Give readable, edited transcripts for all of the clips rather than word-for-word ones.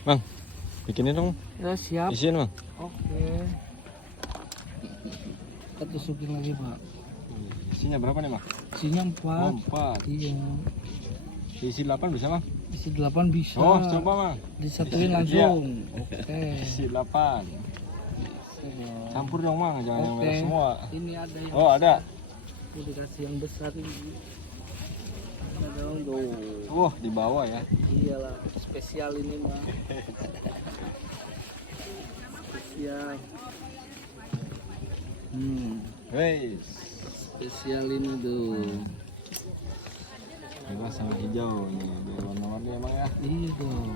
Bang, bikinin dong. Ya siap. Isiin bang. Oke. Kita tusukin lagi Pak. Isinya berapa nih bang? Isinya 4. Oh, 4. Iya. Isi 8 bisa bang? Isi 8 bisa. Oh coba bang. Disatuin langsung. Oke. Isi 8. Campur dong bang, jangan yang Oke. merah semua. Ini ada yang Oh ada. Ini dikasih yang besar ini. Ada dong tuh. Wah di bawah ya. Iyalah, spesial ini mah. Spesial. Guys. Spesial ini tuh. Merah sama hijau nih, biar warna-warni emang ya. Iya dong.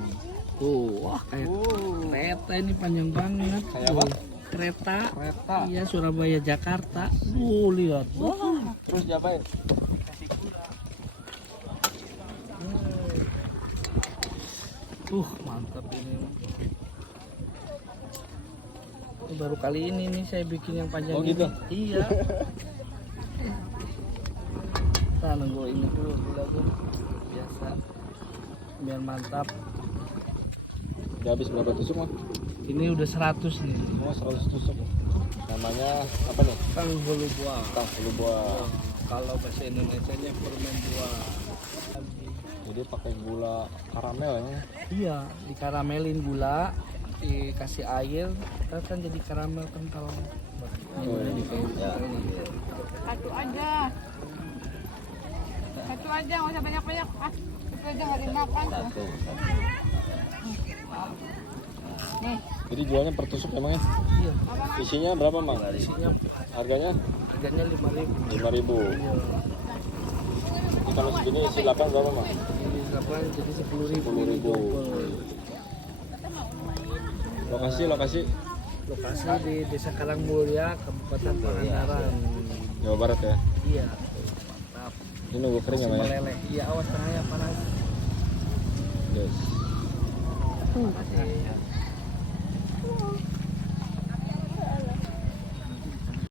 Tuh, wah kayak kereta ini panjang banget. Kayak Tuh, apa? Kereta. Kereta. Iya, Surabaya Jakarta. Lihat. Wah. Terus diapain? Mantap ini. Ini baru kali ini nih saya bikin yang panjang Oh, ini. gitu? Iya. Kita nunggu ini dulu tuh. Biasa. Biar mantap. Udah habis berapa tusuk mah? Ini udah 100 nih. Oh 100 tusuk. Namanya apa nih? Tanggulu buah. Tanggulu buah. Kalau bahasa Indonesianya permen buah. Jadi pakai gula karamel ya? Iya, dikaramelin gula, dikasih air, kita kan jadi karamel kental. Satu aja, nggak usah banyak-banyak. Satu aja nggak dimakan. Nih, Jadi jualnya per tusuk emangnya? Iya, Isinya berapa bang? isinya Harganya harganya 5.000. 5.000. Iya, Ini kalau segini isi 8 berapa bang? ini berapa? Jadi 10.000. 10.000. Lokasi Lokasi di Desa Karangmulya, Kabupaten Pangandaran. Jawa Barat ya? Iya, mantap. Ini nunggu kering ya Masih bang ya? meleleh. Iya, awas tengahnya panas. Yes.